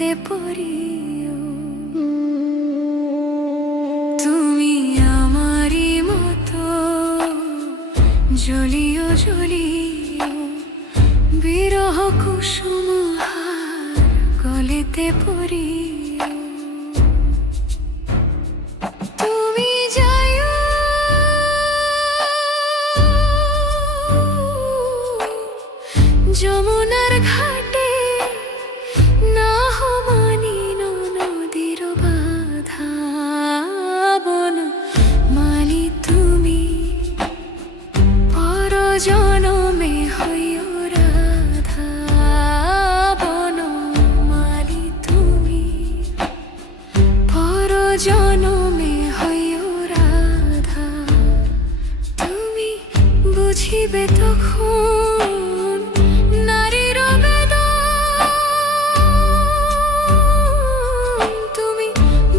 কলেতে পড়িও। তুমি আমারই মতো জ্বলিও জ্বলিও, বিরহ কুসুম হার কলেতে পড়িও। তুমি যাইও যমুনার ঘাটে, না মানিন নদীর বাধা। বন মালি তুমি পর জনমে হইও রাধা। বন মালি তুমি পর জনমে হইও রাধা। তুমি বুঝিবে তখন নারীর বেদন, তুমি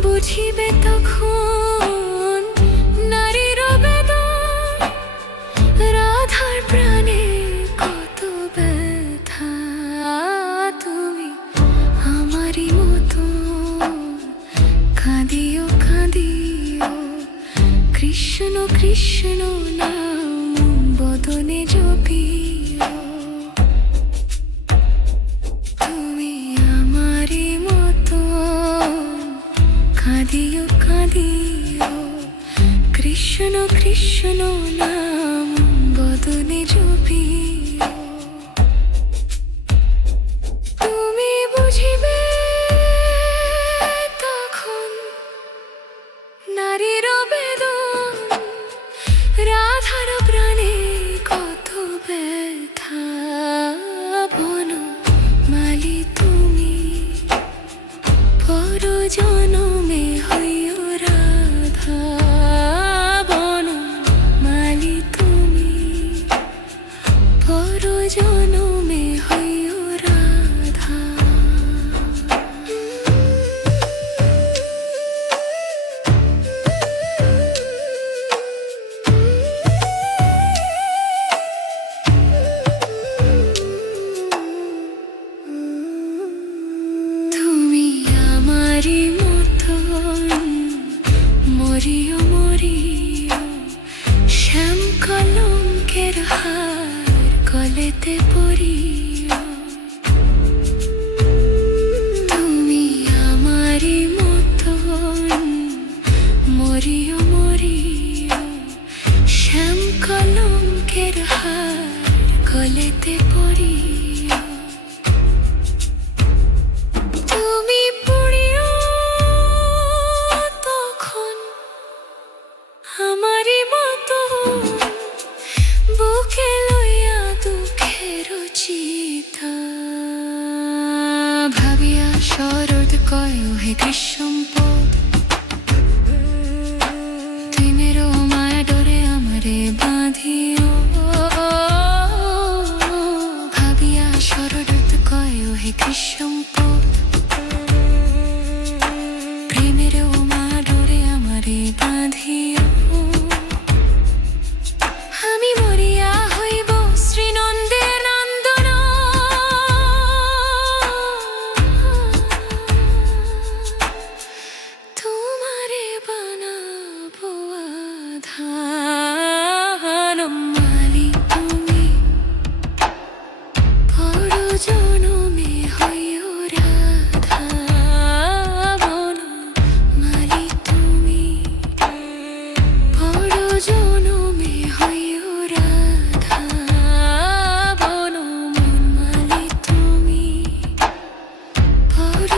বুঝিবে তখন নারীর বেদন। রাধার প্রাণে কত ব্যথা, তুমি আমারই মতো কাঁদিও কাঁদিও। কৃষ্ণ কৃষ্ণ নাম বদনে জপিও। তুমি আমারই মতো কাঁদিও কাঁদিও। কৃষ্ণ কৃষ্ণ নাম বদনে জপিও। তুমি বুঝিবে তখন নারীর বেদন। রাধার প্রাণে কত ব্যথা। বন মালি তুমি পর জনমে হইও রাধা। বন মালি তুমি পর জনমে হইও রাধা। তুমি আমারই মতন মরিও মরিও। শ্যাম কলঙ্কের হার কলেতে পড়িও। তুমি আমারই মতন মরিও মরিও। শ্যাম কলঙ্কের হার কলেতে পড়িও। তুমি পুড়িও তখন আমারই মতো বুকে লইয়া দুঃখের চিতা। ভাবিয়া শরৎ কয় হে কৃষ্ণপদ, প্রেমেরও মায়া ডরে আমারে বাঁধিও। ভাবিয়া শরৎ কয় হে কৃষ্ণপদ, প্রেমেরও মায়া ডরে আমারে বাঁধিও। আমি মরিয়া হইব শ্রীনন্দের নন্দন, তোমারে বানাবো আধার। মালি তুমি পর জনমে হইও রাধা। বন মালি তুমি পর জনমে হইও রাধা। বন মালি তুমি পর